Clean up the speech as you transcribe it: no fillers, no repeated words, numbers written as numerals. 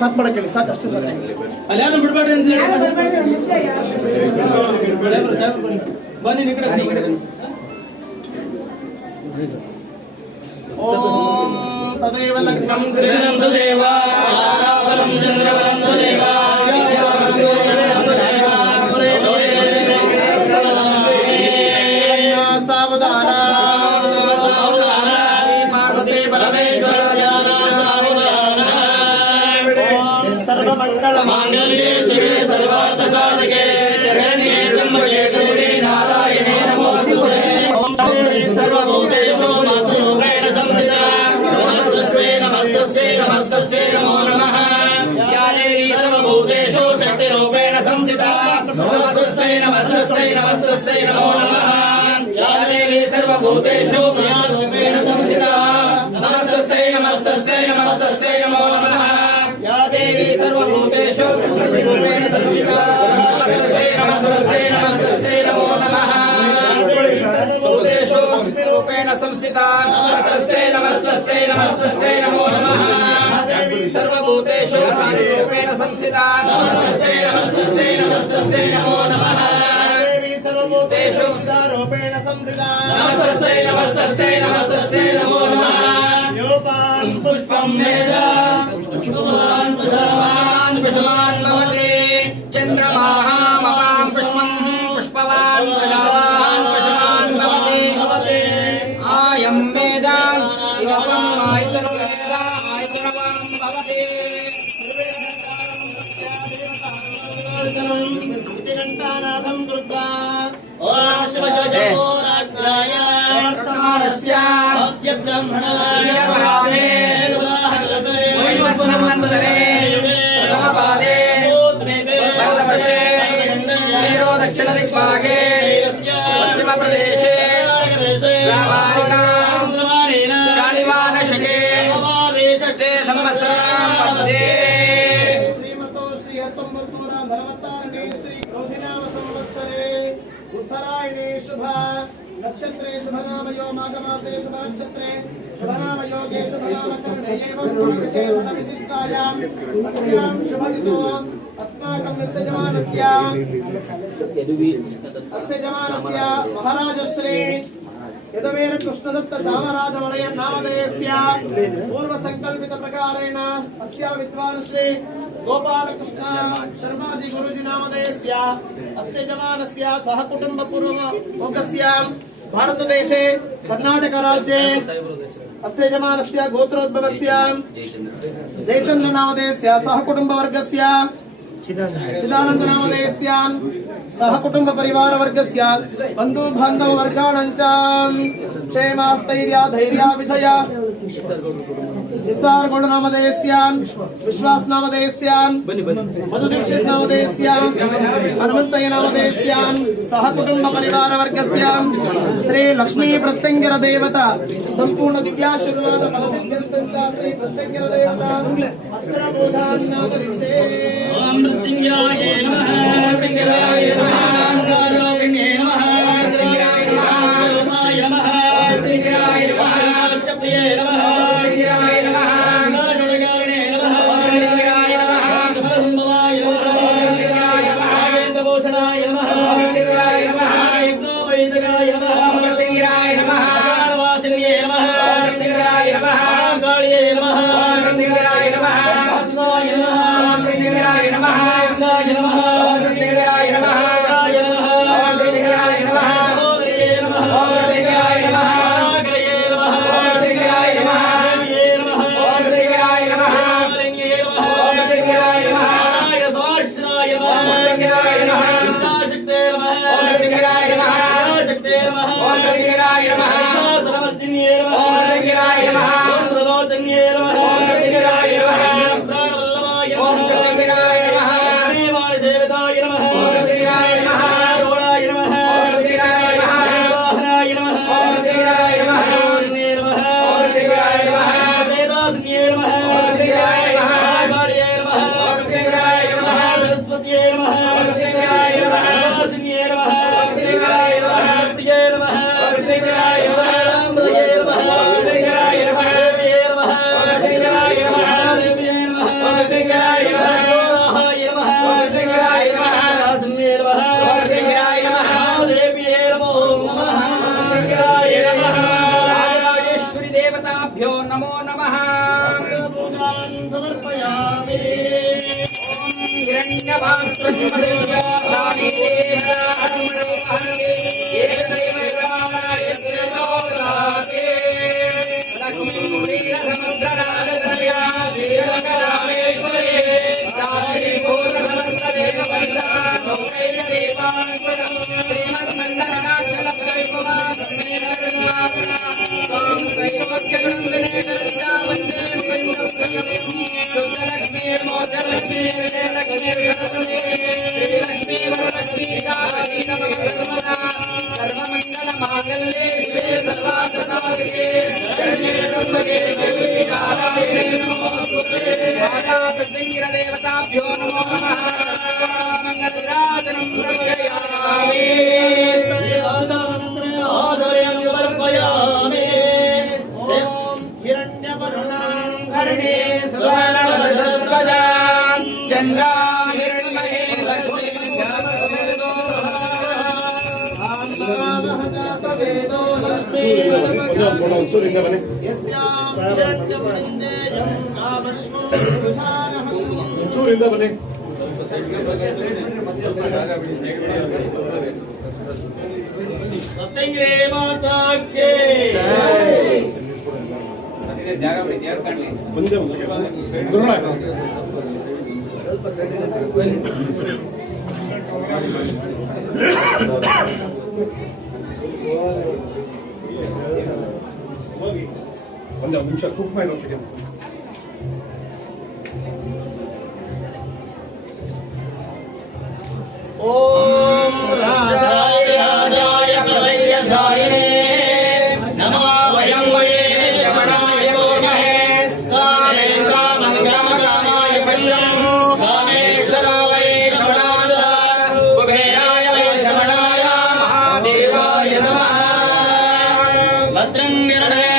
ಸಾಕು ಮಾಡಕ್ಕೆ ಹೇಳಿ, ಸಾಕು ಅಷ್ಟೇ ಸಾಕು. ಅಲ್ಲಿ ಯಾರು ಬಿಡಬೇಡ್ರಿ ಅಂತ ಹೇಳಿ. ಬನ್ನಿ ಈ ಕಡೆ. ಓಂ ತದೇವ ಲಗ್ನಂ ಸೃಜನಂ ತದೇವ ತಾರಾಬಲಂ ಚಂದ್ರಬಲಂ ತದೇವ ಸಾವಧಾನ ಸಾವಧಾನ ಶ್ರೀ ಪಾರ್ವತಿ ಪರಮೇಶ್ವರ ಸಾವಧಾನ. ಸರ್ವಮಂಗಳ ಮಾಂಗಲ್ಯೆ ಶಿವೆ ಸರ್ವಾರ್ಥ ಸಾಧಕೆ ಶರಣ್ಯೆ ತ್ರ್ಯಂಬಕೆ ಗೌರಿ ನಾರಾಯಣೇ ನಮೋಸ್ತುತೆ. ಸರ್ವಭೂತೇಷು ಮಾತೃರೂಪೇಣ ಸಂಸ್ಥಿತಾ ನಮಸ್ತಸ್ಯೈ ನಮಸ್ತಸ್ಯೈ ನಮೋ ನಮಃ. ಯಾ ದೇವಿ ಸರ್ವಭೂತೇಷು ಶಕ್ತಿರೂಪೇಣ ಸಂಸ್ಥಿತಾ ನಮಸ್ತಸ್ಯೈ ನಮಸ್ತಸ್ಯೈ ನಮಸ್ತಸ್ಯೈ ನಮೋ ನಮಃ. ಯಾ ದೇವಿ ಸರ್ವಭೂತೇಷು ರೂಪೇಣ ಸಂಸ್ಥಿತಾ ನಮಸ್ತಸ್ಯೈ ನಮಸ್ತಸ್ಯೈ ನಮಸ್ತಸ್ಯೈ ನಮೋ ನಮಃ. ಯಾ ದೇವಿ ಸರ್ವಭೂತೇಷು ರೂಪೇಣ ಸಂಸ್ಥಿತಾ ನಮಸ್ತಸ್ಯೈ ನಮಸ್ತಸ್ಯೈ ನಮಸ್ತಸ್ಯೈ ನಮೋ ನಮಃ. ಭೂತೇಷು ರೂಪೇಣ ಸಂಸ್ಥಿತಾ ನಮಸ್ತಸ್ಯೈ ನಮಸ್ತಸ್ಯೈ ನಮಸ್ತಸ್ಯೈ ನಮೋ ನಮಃ. ಸರ್ವಭೂತೇಷು ರೂಪೇಣ ಸಂಸ್ಥಿತಾ ನಮಸ್ತಸ್ಯೈ ನಮಸ್ತಸ್ಯೈ ನಮಸ್ತಸ್ಯೈ ನಮೋ ನಮಃ. ಸರ್ವಭೂತೇಷು ರೂಪೇಣ ಸಂಸ್ಥಿತಾ ನಮಸ್ತಸ್ಯೈ ನಮಸ್ತಸ್ಯೈ ನಮಸ್ತಸ್ಯೈ ನಮೋ ನಮಃ. पुष्पं वेद पुष्पवान् पुष्पवान् पुष्पवान् भवति चन्द्रमाः मपां पुष्पं पुष्पवान् प्रजावान् पुष्पवान् भवति आयं वेद इवं आयतनं वेद आयतनवान् भवति घण्टानाथं कृत्वा ॐ शिवशोराज्ञाय वर्तमानस्य अद्य ब्रह्मणाय पराणे वैवस्वन्तरे प्रथमपादे भरतवर्षे मेरो दक्षिणदिग्भागे पश्चिमप्रदेशे व्यापारिकां शालिवानशके षष्ठे संवत्सराणां मध्ये श्रीमतो श्री 1946 श्री क्रोधिनाम संवत्सरे उत्तरायणे शुभ नक्षत्रे शुभनामयो माघमासे शुभनक्षत्रे शुभनामयोगे शुभनामकरणे एवं गुणविशेषणविशिष्टायाम् अस्यां शुभदितो अस्माकं यस्य जमानस्य महाराजश्री यदवेर कृष्णदत्त चामराजवलय नामधेयस्य पूर्व संकल्पित प्रकारेण अस्य विद्वान् श्री गोपालकृष्ण शर्माजी गुरुजी नामधेयस्य अस्य जमानस्य सह कुटुंब पूर्व भोगस्य भारतदेशे कर्नाटक राज्ये अस्य जमानस्य गोत्रोद्भवस्य जयचंद्र नामधेयस्य सह कुटुंब वर्गस्य चिदानंद नामधेयस्य सह कुटुंब परिवार वर्गस्य बंधु बांधव वर्गाणां च क्षेमस्थैर्य धैर्य विजय निसार गौड़ नामधेयस्य विश्वास नामधेयस्य मधु दीक्षित नामधेयस्य हनुमंतय नामधेयस्य सह कुटुंब परिवार वर्गस्य श्री लक्ष्मी प्रत्यंगिर देवता संपूर्ण दिव्याशीर्वाद फलसिद्ध्यर्थं च श्री प्रत्यंगिर देवता अर्चना बोधान् नामधेयस्य ओम मृत्युंजयाय नमः मृत्युंजयाय नमः कारोगिण्ये नमः मृत्युंजयाय नमः रूपाय नमः मृत्युंजयाय नमः क्षप्रिये नमः मृत्युंजयाय नमः गारुडगारिणे नमः मृत्युंजयाय नमः धर्मवाय नमः मृत्युंजयाय नमः वेदभूषणाय नमः मृत्युंजयाय नमः यज्ञोपवीतकाय नमः मृत्युंजयाय नमः कालवासिन्ये नमः मृत्युंजयाय नमः कालिये नमः मृत्युंजयाय नमः हस्ताय नमः मृत्युंजयाय नमः नमः मृत्युंजयाय नमः देवताभ्यो नमो नमः। पूजान् समर्पयामि। देवताभ्यो नमो नमः। मंगलराजनं प्रकटयामि। आदरं समर्पयामि। ॐ हिरण्यवर्णां हरिणे सुवर्णवदनस्पदां चन्द्रां हिरण्मये वेदो लक्ष्मी यस्यां हिरण्यवृन्देयं कामश्वं विशानहं रत्नगिरे माता के ಒಂದು ನಿಮಿಷ ಕುಕ್ ಮಾಡಿ ಹೋಗ್ತೀನಿ. ओम राजाय राजाय प्रसय्यसायिने नमो वयं वये श्रवणाय कुर्महे सारेन्द्रा मंगलकामाय पश्यं कामेश्वरो वै श्रवणाय कुबेराय वै श्रवणाय महादेवाय नमः भद्रं निर्णय